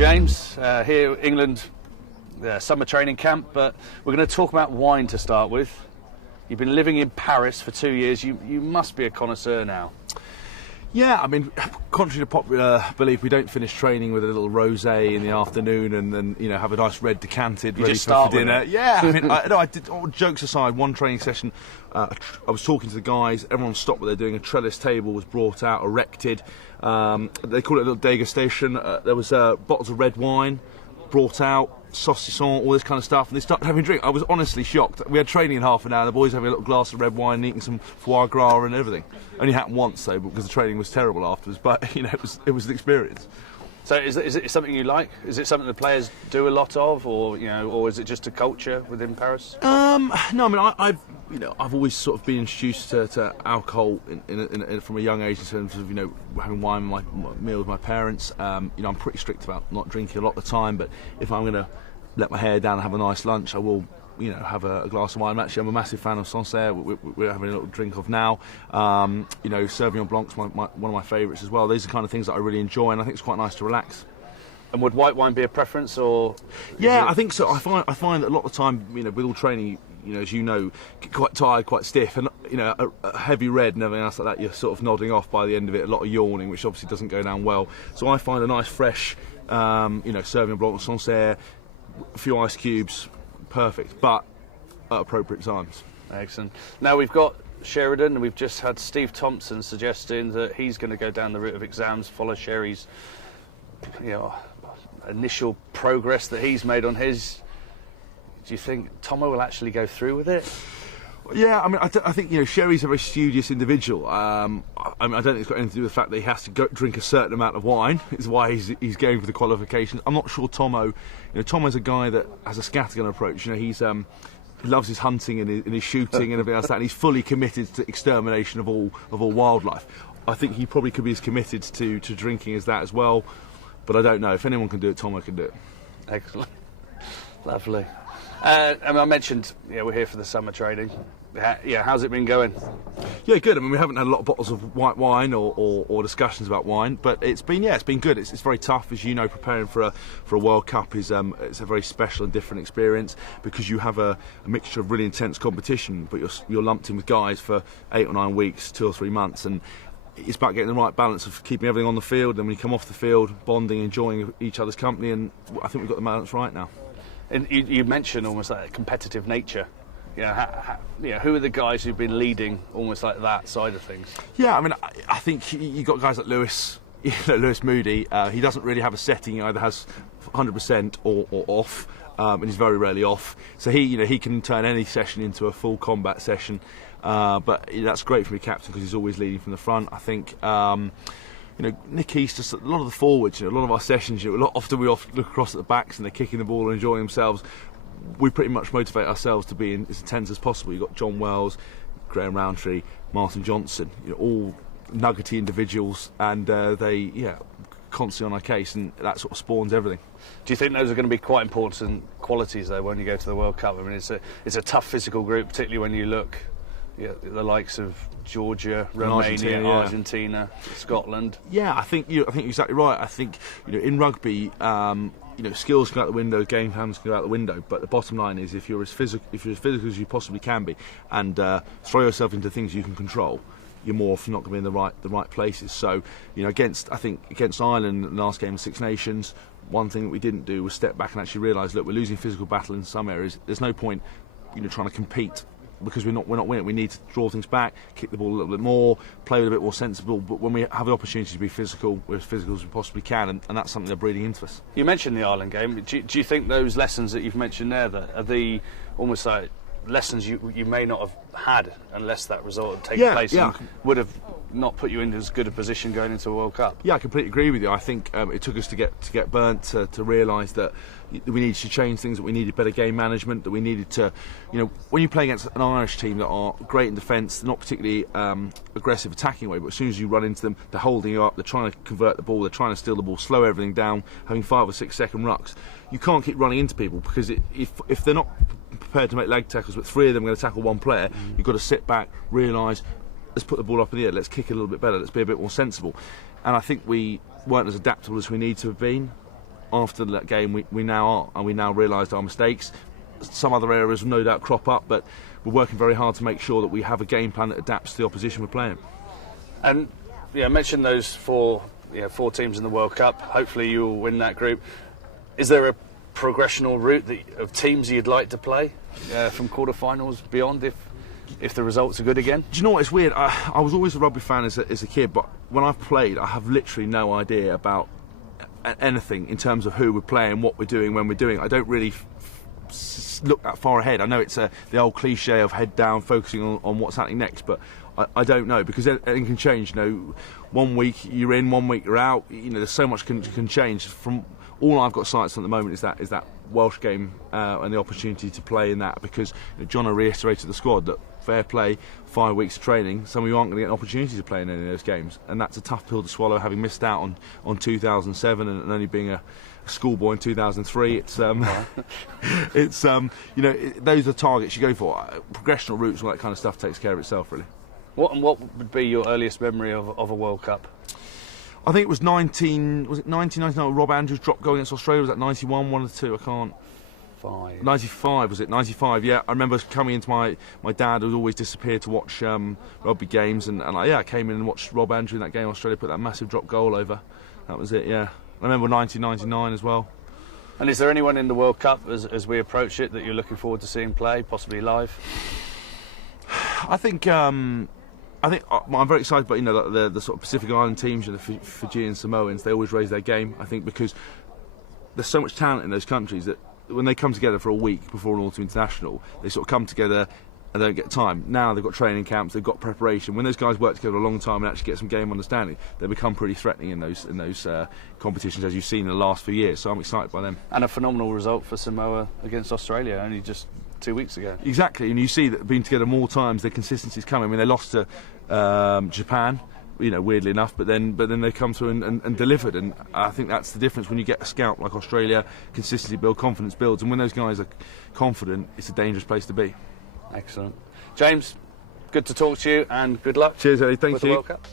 James. Here, England, summer training camp, but we're going to talk about wine to start with. You've been living in Paris for 2 years. You must be a connoisseur now. Yeah, I mean, contrary to popular belief, we don't finish training with a little rosé in the afternoon and then, you know, have a nice red decanted ready for dinner. Yeah, I mean, I did. All jokes aside, one training session, I was talking to the guys. Everyone stopped what they're doing. A trellis table was brought out, erected. They call it a little degustation. There was bottles of red wine brought out, saucisson, all this kind of stuff, and they started having a drink. I was honestly shocked. We had training in half an hour, the boys having a little glass of red wine and eating some foie gras and everything. Only happened once though, because the training was terrible afterwards, but you know, it was an experience. So is it something you like? Is it something the players do a lot of, or you know, or is it just a culture within Paris? No, I mean, I've always sort of been introduced to alcohol from a young age in terms of, you know, having wine with my meal with my parents. You know, I'm pretty strict about not drinking a lot of the time, but if I'm going to let my hair down and have a nice lunch, I will, you know, have a glass of wine. Actually, I'm a massive fan of Sancerre. We're having a little drink of now. You know, Sauvignon Blanc's one of my favourites as well. These are the kind of things that I really enjoy, and I think it's quite nice to relax. And would white wine be a preference, or? Yeah, I think so. I find that a lot of the time, you know, with all training, you know, as you know, get quite tired, quite stiff, and you know, a heavy red and everything else like that, you're sort of nodding off by the end of it. A lot of yawning, which obviously doesn't go down well. So I find a nice fresh, you know, Sauvignon Blanc, Sancerre, a few ice cubes, perfect, but at appropriate times. Excellent. Now we've got Sheridan, and we've just had Steve Thompson suggesting that he's going to go down the route of exams, follow Sherry's, you know, initial progress that he's made on his. Do you think Tomo will actually go through with it? Yeah, I mean, I think, you know, Sherry's a very studious individual. I mean, I don't think it's got anything to do with the fact that he has to drink a certain amount of wine. Is why he's going for the qualifications. I'm not sure Tomo. You know, Tomo's a guy that has a scattergun approach. You know, he loves his hunting and his shooting and everything else like that, and he's fully committed to extermination of all wildlife. I think he probably could be as committed to drinking as that as well, but I don't know. If anyone can do it, Tomo can do it. Excellent. Lovely. I mean, I mentioned, yeah, we're here for the summer training. Yeah, how's it been going? Yeah, good. I mean, we haven't had a lot of bottles of white wine or discussions about wine, but it's been good. It's very tough, as you know. Preparing for a World Cup is it's a very special and different experience, because you have a mixture of really intense competition, but you're lumped in with guys for 8 or 9 weeks, 2 or 3 months, and it's about getting the right balance of keeping everything on the field, and when you come off the field, bonding, enjoying each other's company, and I think we've got the balance right now. And you mentioned almost like a competitive nature. You know, who are the guys who've been leading almost like that side of things? Yeah, I mean, I think you've got guys like Lewis, you know, Lewis Moody. He doesn't really have a setting. He either has 100% or off, and he's very rarely off. So he can turn any session into a full combat session. But that's great for a captain, because he's always leading from the front. I think. You know, Nick East, just a lot of the forwards, you know, a lot of our sessions, you know, often we look across at the backs and they're kicking the ball and enjoying themselves. We pretty much motivate ourselves to be as intense as possible. You've got John Wells, Graham Rowntree, Martin Johnson, you know, all nuggety individuals, and they, constantly on our case, and that sort of spawns everything. Do you think those are going to be quite important qualities, though, when you go to the World Cup? I mean, it's a tough physical group, particularly when you look the likes of Georgia, Romania, Argentina, Scotland. Yeah, I think you're exactly right. I think, you know, in rugby, you know, skills can go out the window, game plans can go out the window. But the bottom line is, if you're as physical as you possibly can be, and throw yourself into things you can control, you're more often not going to be in the right places. So, you know, against Ireland in the last game of Six Nations, one thing that we didn't do was step back and actually realise, look, we're losing physical battle in some areas. There's no point, you know, trying to compete, because we're not winning. We need to draw things back, kick the ball a little bit more, play with a bit more sensible. But when we have the opportunity to be physical, we're as physical as we possibly can, and that's something they're breeding into us. You mentioned the Ireland game. Do you think those lessons that you've mentioned there, that are the almost like lessons you may not have had unless that result had taken place, and would have not put you in as good a position going into a World Cup? Yeah, I completely agree with you. I think it took us to get burnt to realise that we needed to change things, that we needed better game management, that we needed to, you know, when you play against an Irish team that are great in defence, they're not particularly aggressive attacking way, but as soon as you run into them, they're holding you up, they're trying to convert the ball, they're trying to steal the ball, slow everything down, having 5 or 6 second rucks. You can't keep running into people, because if they're not prepared to make leg tackles, but 3 of them are going to tackle 1 player, you've got to sit back, realise, let's put the ball up in the air, let's kick it a little bit better, let's be a bit more sensible. And I think we weren't as adaptable as we need to have been. after that game we now are, and we now realised our mistakes. Some other areas will no doubt crop up, but we're working very hard to make sure that we have a game plan that adapts to the opposition we're playing. And I mentioned those four teams in the World Cup. Hopefully you will win that group. Is there a progressional route of teams you'd like to play from quarterfinals beyond if the results are good again? Do you know what? It's weird. I was always a rugby fan as a kid, but when I've played, I have literally no idea about anything in terms of who we're playing, what we're doing, when we're doing it. I don't really look that far ahead. I know it's the old cliche of head down, focusing on what's happening next, but I don't know, because anything can change. 1 week you're in, 1 week you're out. There's so much can change. From all I've got sights on at the moment is that Welsh game and the opportunity to play in that, because John reiterated the squad that fair play, 5 weeks of training, some of you aren't going to get an opportunity to play in any of those games, and that's a tough pill to swallow, having missed out on 2007 and only being a schoolboy in 2003. It's those are targets you go for. Progressional routes, all that kind of stuff takes care of itself, really. What would be your earliest memory of a World Cup? I think it was 1999. Rob Andrews dropped goal against Australia. Was that 91? 1 or 2? I can't. 95 was it? 95. Yeah, I remember coming into my dad, who always disappeared to watch rugby games, and I came in and watched Rob Andrews in that game. Australia put that massive drop goal over. That was it. Yeah, I remember 1999 as well. And is there anyone in the World Cup as we approach it that you're looking forward to seeing play, possibly live? I think I'm very excited about the sort of Pacific Island teams, the Fijian Samoans. They always raise their game. I think because there's so much talent in those countries that when they come together for a week before an autumn international, they sort of come together and don't get time. Now they've got training camps, they've got preparation. When those guys work together a long time and actually get some game understanding, they become pretty threatening in those competitions, as you've seen in the last few years. So I'm excited by them. And a phenomenal result for Samoa against Australia only just 2 weeks ago. Exactly, and you see that being together more times, the consistency's coming. I mean, they lost to Japan, weirdly enough, but then they come through and delivered, and I think that's the difference when you get a scout like Australia. Consistency builds, confidence builds, and when those guys are confident, it's a dangerous place to be. Excellent. James, good to talk to you, and good luck. Cheers, Eddie. Thank you. With the World Cup.